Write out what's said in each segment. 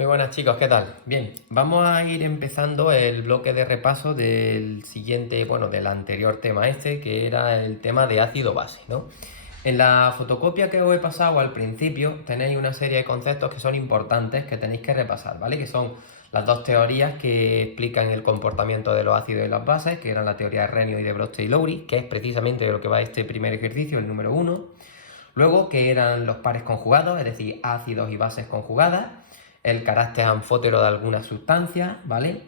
Muy buenas chicos, ¿qué tal? Bien, vamos a ir empezando el bloque de repaso del siguiente, bueno, del anterior tema que era el tema de ácido base, ¿no? En la fotocopia que os he pasado al principio tenéis una serie de conceptos que son importantes que tenéis que repasar, ¿vale? Que son las dos teorías que explican el comportamiento de los ácidos y las bases, que eran la teoría de Renio y de Broste y Lowry, que es precisamente de lo que va este primer ejercicio, el número uno. Luego, que eran los pares conjugados, es decir, ácidos y bases conjugadas, el carácter anfótero de algunas sustancias, ¿vale?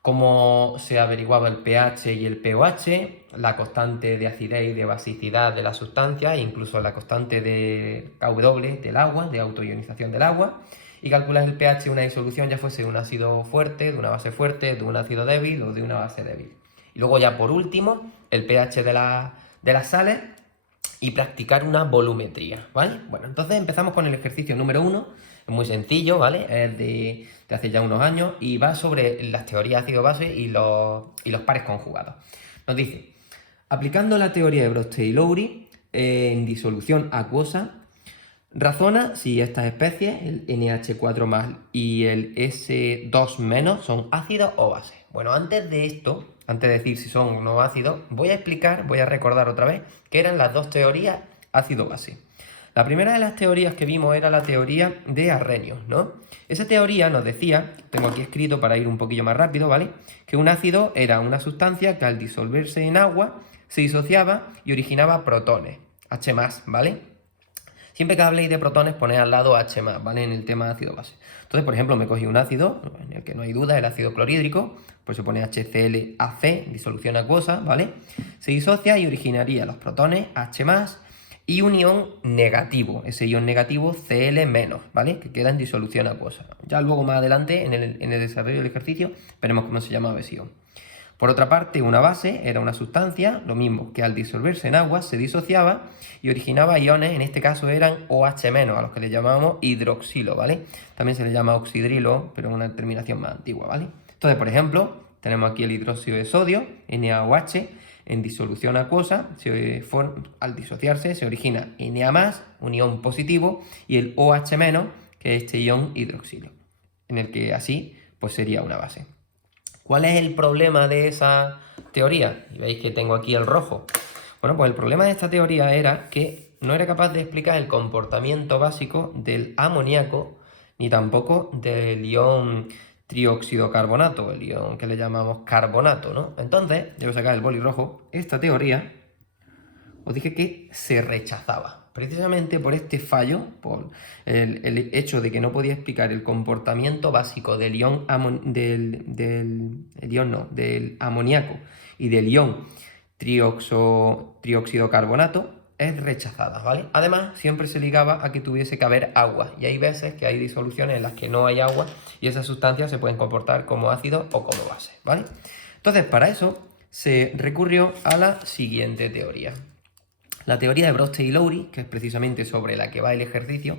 Cómo se averiguaba el pH y el pOH, la constante de acidez y de basicidad de la sustancia, e incluso la constante de Kw del agua, de autoionización del agua, y calcular el pH de una disolución, ya fuese de un ácido fuerte, de una base fuerte, de un ácido débil o de una base débil. Y luego ya por último, el pH de las sales y practicar una volumetría, ¿vale? Bueno, entonces empezamos con el ejercicio número uno. Es muy sencillo, ¿vale? Es de hace ya unos años y va sobre las teorías ácido-base y los pares conjugados. Nos dice, aplicando la teoría de Broste y Lowry en disolución acuosa, razona si estas especies, el NH4+ y el S2- son ácidos o bases. Bueno, antes de esto, antes de decir si son o no ácidos, voy a recordar otra vez que eran las dos teorías ácido-base. La primera de las teorías que vimos era la teoría de Arrhenius, ¿no? Esa teoría nos decía, tengo aquí escrito para ir un poquillo más rápido, ¿vale? Que un ácido era una sustancia que al disolverse en agua se disociaba y originaba protones, H+, ¿vale? Siempre que habléis de protones, poned al lado H+, ¿vale? En el tema ácido-base. Entonces, por ejemplo, me cogí un ácido, en el que no hay duda, el ácido clorhídrico, pues se pone HClAc, disolución acuosa, ¿vale? Se disocia y originaría los protones H+, y un ion negativo, ese ion negativo Cl-, ¿vale? Que queda en disolución acuosa. Ya luego más adelante, en el desarrollo del ejercicio, veremos cómo se llamaba ese ion. Por otra parte, una base era una sustancia, lo mismo, que al disolverse en agua se disociaba y originaba iones, en este caso eran OH-, a los que le llamábamos hidroxilo, ¿vale? También se le llama oxidrilo, pero en una terminación más antigua, ¿vale? Entonces, por ejemplo, tenemos aquí el hidróxido de sodio, NaOH, en disolución acuosa, al disociarse se origina Na+, un ion positivo, y el OH-, que es este ion hidroxilo, en el que así pues sería una base. ¿Cuál es el problema de esa teoría? Y veis que tengo aquí el rojo. Bueno, pues el problema de esta teoría era que no era capaz de explicar el comportamiento básico del amoníaco ni tampoco del ion trióxido carbonato, el ion que le llamamos carbonato, ¿no? Entonces, debo sacar el boli rojo, esta teoría os dije que se rechazaba. Precisamente por este fallo, por el hecho de que no podía explicar el comportamiento básico del ion del amoníaco y del ion trióxido carbonato, es rechazada, ¿vale? Además, siempre se ligaba a que tuviese que haber agua, y hay veces que hay disoluciones en las que no hay agua y esas sustancias se pueden comportar como ácidos o como bases, ¿vale? Entonces, para eso se recurrió a la siguiente teoría. La teoría de Broste y Lowry, que es precisamente sobre la que va el ejercicio,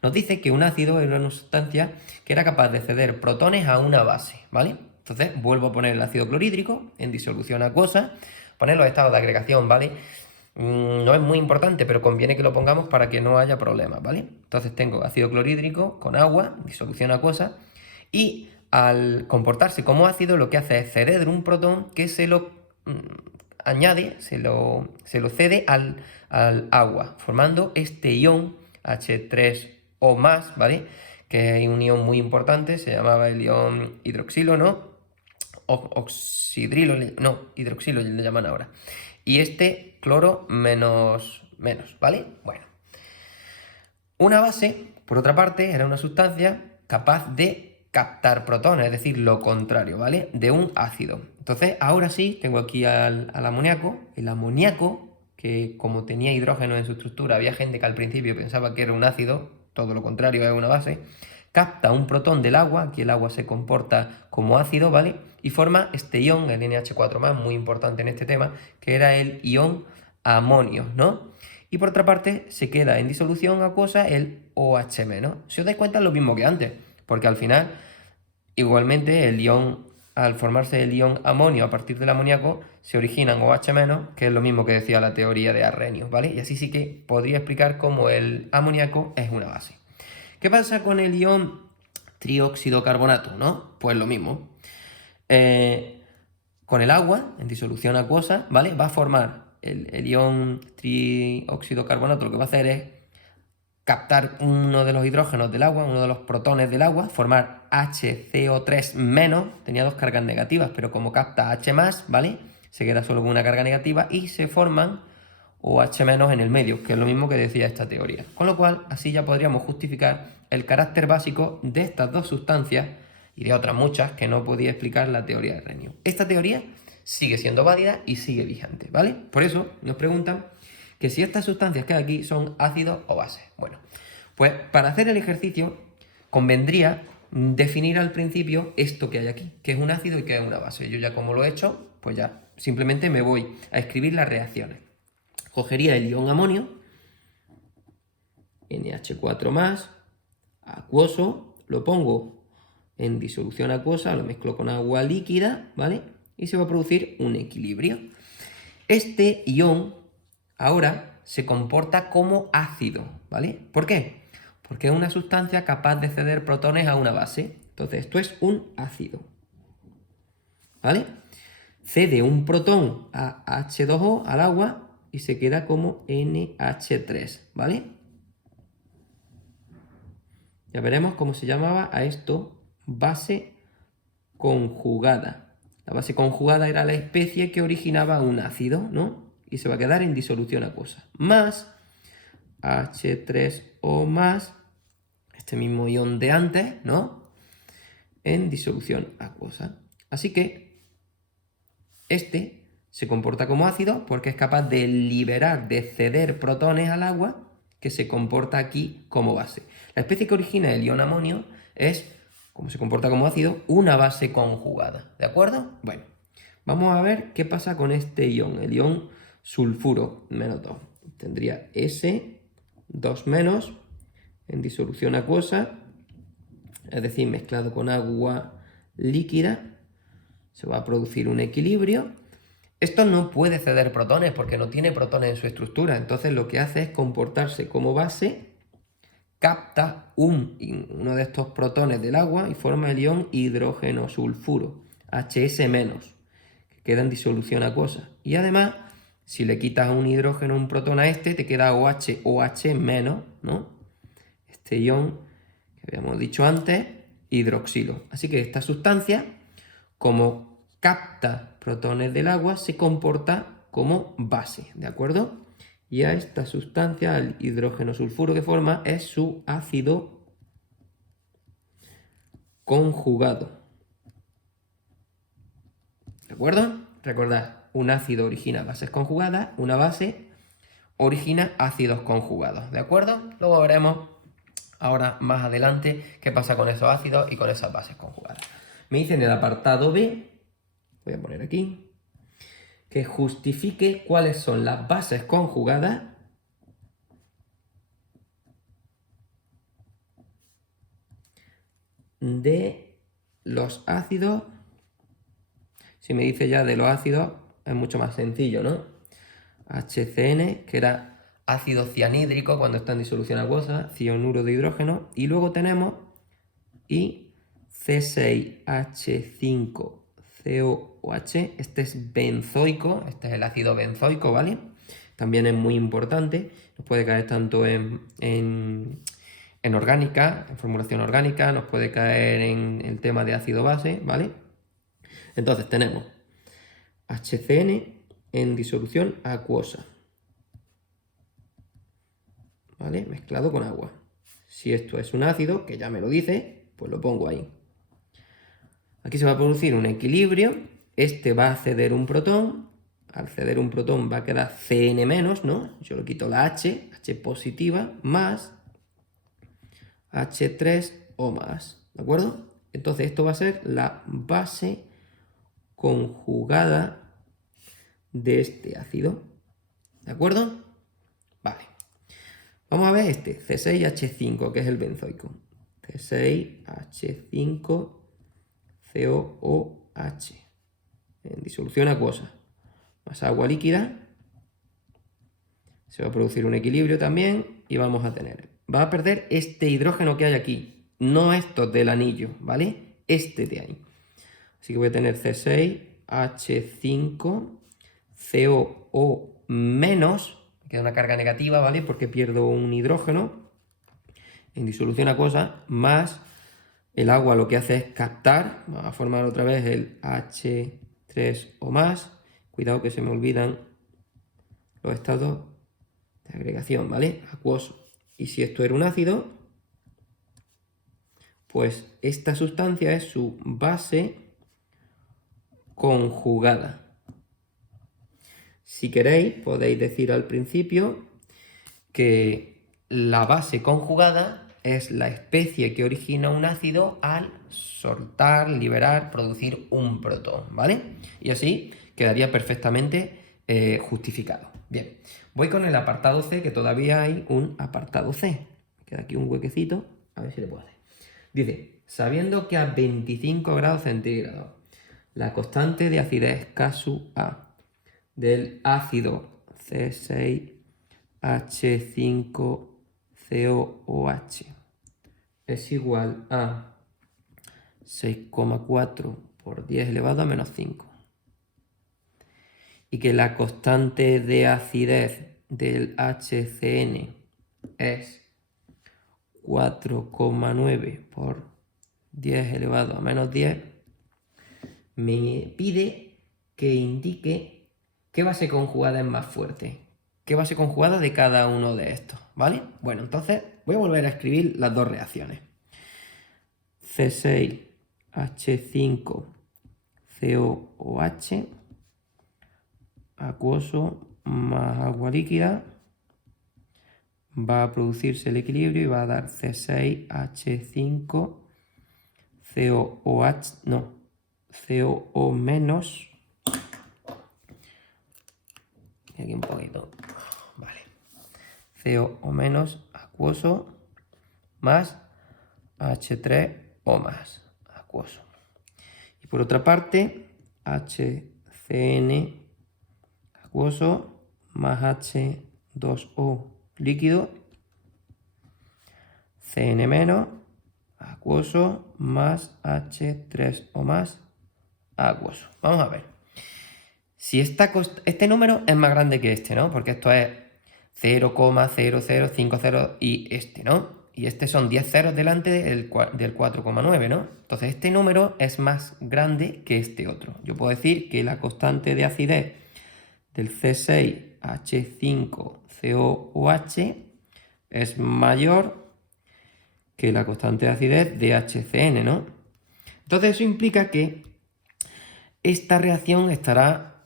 nos dice que un ácido era una sustancia que era capaz de ceder protones a una base, ¿vale? Entonces vuelvo a poner el ácido clorhídrico en disolución acuosa, poner los estados de agregación, ¿vale? No es muy importante, pero conviene que lo pongamos para que no haya problemas, ¿vale? Entonces tengo ácido clorhídrico con agua, disolución acuosa, y al comportarse como ácido lo que hace es ceder un protón que se lo añade, se lo cede al agua, formando este ion H3O+, ¿vale? Que es un ion muy importante, se llamaba el ion hidroxilo, ¿no? Oxidrilo, no, hidroxilo le llaman ahora. Y este cloro menos, ¿vale? Bueno. Una base, por otra parte, era una sustancia capaz de captar protones, es decir, lo contrario, ¿vale? De un ácido. Entonces, ahora sí, tengo aquí al amoníaco. El amoníaco, que como tenía hidrógeno en su estructura, había gente que al principio pensaba que era un ácido, todo lo contrario, es una base, capta un protón del agua, aquí el agua se comporta como ácido, ¿vale? Y forma este ion, el NH4+, muy importante en este tema, que era el ion amonio, ¿no? Y por otra parte, se queda en disolución acuosa el OH-. Si os dais cuenta, es lo mismo que antes, porque al final, igualmente, el ion, al formarse el ion amonio a partir del amoníaco, se originan OH-, que es lo mismo que decía la teoría de Arrhenius, ¿vale? Y así sí que podría explicar cómo el amoníaco es una base. ¿Qué pasa con el ion trióxido de carbonato, ¿no? Pues lo mismo. Con el agua, en disolución acuosa, ¿vale? Va a formar el ion trióxido de carbonato, lo que va a hacer es captar uno de los hidrógenos del agua, uno de los protones del agua, formar HCO3-, tenía dos cargas negativas, pero como capta H+, ¿vale? Se queda solo con una carga negativa y se forman OH- en el medio, que es lo mismo que decía esta teoría. Con lo cual, así ya podríamos justificar el carácter básico de estas dos sustancias y de otras muchas que no podía explicar la teoría de Renio. Esta teoría sigue siendo válida y sigue vigente, ¿vale? Por eso nos preguntan que si estas sustancias que hay aquí son ácidos o bases. Bueno, pues para hacer el ejercicio convendría definir al principio esto que hay aquí, que es un ácido y que es una base. Yo ya como lo he hecho, pues ya simplemente me voy a escribir las reacciones. Cogería el ion amonio, NH4+, acuoso, lo pongo en disolución acuosa, lo mezclo con agua líquida, ¿vale? Y se va a producir un equilibrio. Este ion ahora se comporta como ácido, ¿vale? ¿Por qué? Porque es una sustancia capaz de ceder protones a una base. Entonces, esto es un ácido, ¿vale? Cede un protón a H2O, al agua, y se queda como NH3, ¿vale? Ya veremos cómo se llamaba a esto base conjugada. La base conjugada era la especie que originaba un ácido, ¿no? Y se va a quedar en disolución acuosa. Más H3O más, este mismo ion de antes, ¿no? En disolución acuosa. Así que este se comporta como ácido porque es capaz de liberar, de ceder protones al agua, que se comporta aquí como base. La especie que origina el ion amonio es, como se comporta como ácido, una base conjugada. ¿De acuerdo? Bueno, vamos a ver qué pasa con este ion, el ion sulfuro -2. Tendría S2- en disolución acuosa, es decir, mezclado con agua líquida, se va a producir un equilibrio. Esto no puede ceder protones porque no tiene protones en su estructura, entonces lo que hace es comportarse como base, capta uno de estos protones del agua y forma el ion hidrógeno sulfuro, HS-, que queda en disolución acuosa. Y además, si le quitas un hidrógeno, un protón a este, te queda OH, OH-, ¿no? Este ion que habíamos dicho antes, hidroxilo. Así que esta sustancia, como capta protones del agua, se comporta como base, ¿de acuerdo? Y a esta sustancia, el hidrógeno sulfuro que forma, es su ácido conjugado. ¿De acuerdo? Recordad, un ácido origina bases conjugadas, una base origina ácidos conjugados, ¿de acuerdo? Luego veremos ahora más adelante qué pasa con esos ácidos y con esas bases conjugadas. Me dice en el apartado B, voy a poner aquí, que justifique cuáles son las bases conjugadas de los ácidos. Si me dice ya de los ácidos, es mucho más sencillo, ¿no? HCN, que era ácido cianhídrico cuando está en disolución acuosa, cianuro de hidrógeno, y luego tenemos y C6H5COOH, este es benzoico, este es el ácido benzoico, ¿vale? También es muy importante, nos puede caer tanto en orgánica, en formulación orgánica, nos puede caer en el tema de ácido base, ¿vale? Entonces tenemos HCN en disolución acuosa, ¿vale? Mezclado con agua. Si esto es un ácido, que ya me lo dice, pues lo pongo ahí. Aquí se va a producir un equilibrio, este va a ceder un protón, al ceder un protón va a quedar Cn-, ¿no? Yo le quito la H, H positiva, más H3O más, ¿de acuerdo? Entonces esto va a ser la base conjugada de este ácido, ¿de acuerdo? Vale. Vamos a ver este, C6H5, que es el benzoico. C6H5COOH en disolución acuosa, más agua líquida, se va a producir un equilibrio también y vamos a tener, va a perder este hidrógeno que hay aquí, no estos del anillo, ¿vale? Este de ahí. Así que voy a tener C6H5COO menos, me queda una carga negativa, ¿vale? Porque pierdo un hidrógeno en disolución acuosa, más el agua lo que hace es captar, va a formar otra vez el H3O más. Cuidado que se me olvidan los estados de agregación, ¿vale? Acuoso. Y si esto era un ácido, pues esta sustancia es su base conjugada. Si queréis, podéis decir al principio que la base conjugada es la especie que origina un ácido al soltar, liberar, producir un protón, ¿vale? Y así quedaría perfectamente justificado. Bien, voy con el apartado C, que todavía hay un apartado C. Queda aquí un huequecito, a ver si le puedo hacer. Dice, sabiendo que a 25 grados centígrados la constante de acidez K sub A del ácido C6H5COOH es igual a 6,4 por 10 elevado a menos 5. Y que la constante de acidez del HCN es 4,9 por 10 elevado a menos 10, me pide que indique qué base conjugada es más fuerte. ¿Qué base conjugada de cada uno de estos? ¿Vale? Bueno, entonces voy a volver a escribir las dos reacciones. C6H5COOH, acuoso más agua líquida, va a producirse el equilibrio y va a dar C6H5COOH, no, COO menos. Aquí un poquito. Vale. COO menos acuoso más H3O más acuoso. Y por otra parte, HCN acuoso más H2O líquido, CN menos acuoso más H3O más acuoso. Vamos a ver. Si este número es más grande que este, ¿no? Porque esto es 0,0050 y este, ¿no? Y este son 10 ceros delante del 4,9, ¿no? Entonces este número es más grande que este otro. Yo puedo decir que la constante de acidez del C6H5COOH es mayor que la constante de acidez de HCN, ¿no? Entonces eso implica que esta reacción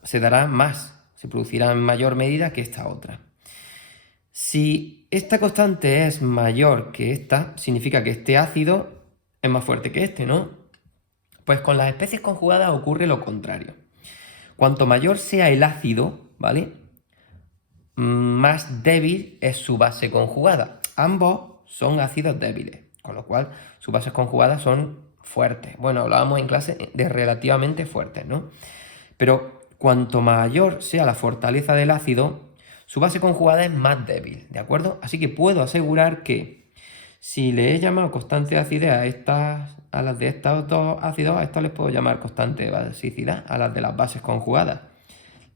se dará más, se producirá en mayor medida que esta otra. Si esta constante es mayor que esta, significa que este ácido es más fuerte que este, ¿no? Pues con las especies conjugadas ocurre lo contrario. Cuanto mayor sea el ácido, ¿vale? Más débil es su base conjugada. Ambos son ácidos débiles, con lo cual sus bases conjugadas son fuertes. Bueno, hablábamos en clase de relativamente fuertes, ¿no? Pero cuanto mayor sea la fortaleza del ácido, su base conjugada es más débil, ¿de acuerdo? Así que puedo asegurar que si le he llamado constante de acidez a las de estos dos ácidos, a estas les puedo llamar constante de basicidad, a las de las bases conjugadas.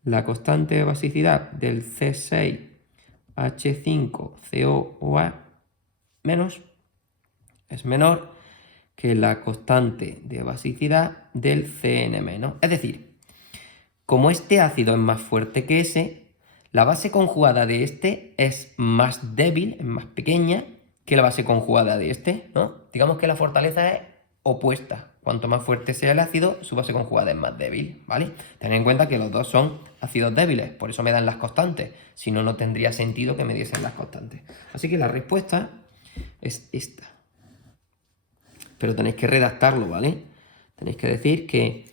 La constante de basicidad del C6H5COOH menos es menor que la constante de basicidad del CN menos. Es decir, como este ácido es más fuerte que ese, la base conjugada de este es más débil, es más pequeña que la base conjugada de este, ¿no? Digamos que la fortaleza es opuesta. Cuanto más fuerte sea el ácido, su base conjugada es más débil, ¿vale? Tened en cuenta que los dos son ácidos débiles, por eso me dan las constantes. Si no, no tendría sentido que me diesen las constantes. Así que la respuesta es esta. Pero tenéis que redactarlo, ¿vale? Tenéis que decir que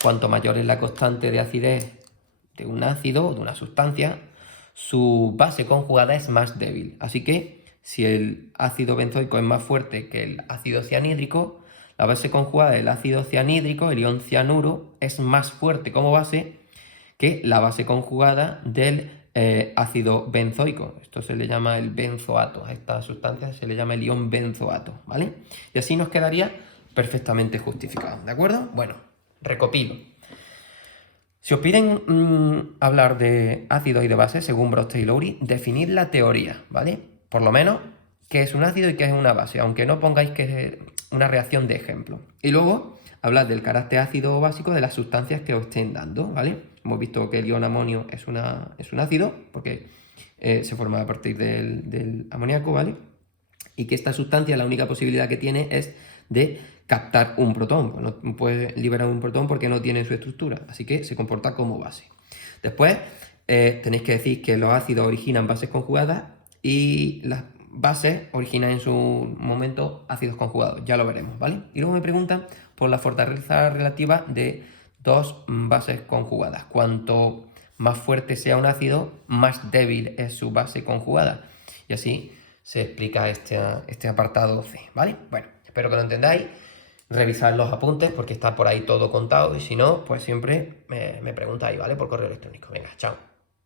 cuanto mayor es la constante de acidez de un ácido o de una sustancia, su base conjugada es más débil. Así que si el ácido benzoico es más fuerte que el ácido cianhídrico, la base conjugada del ácido cianhídrico, el ion cianuro, es más fuerte como base que la base conjugada del ácido benzoico. Esto se le llama el benzoato. A esta sustancia se le llama el ion benzoato, ¿vale? Y así nos quedaría perfectamente justificado, ¿de acuerdo? Bueno, recopilo. Si os piden hablar de ácidos y de bases, según Broste y Lowry, definid la teoría, ¿vale? Por lo menos, qué es un ácido y qué es una base, aunque no pongáis que es una reacción de ejemplo. Y luego, hablad del carácter ácido o básico de las sustancias que os estén dando, ¿vale? Hemos visto que el ion amonio es un ácido, porque se forma a partir del amoníaco, ¿vale? Y que esta sustancia, la única posibilidad que tiene es de captar un protón. Pues no puede liberar un protón porque no tiene su estructura, así que se comporta como base. Después tenéis que decir que los ácidos originan bases conjugadas y las bases originan en su momento ácidos conjugados. Ya lo veremos, ¿vale? Y luego me preguntan por la fortaleza relativa de dos bases conjugadas. Cuanto más fuerte sea un ácido, más débil es su base conjugada. Y así se explica este apartado C, ¿vale? Bueno, espero que lo entendáis. Revisad los apuntes porque está por ahí todo contado y si no, pues siempre me preguntáis, ¿vale? Por correo electrónico. Venga, chao.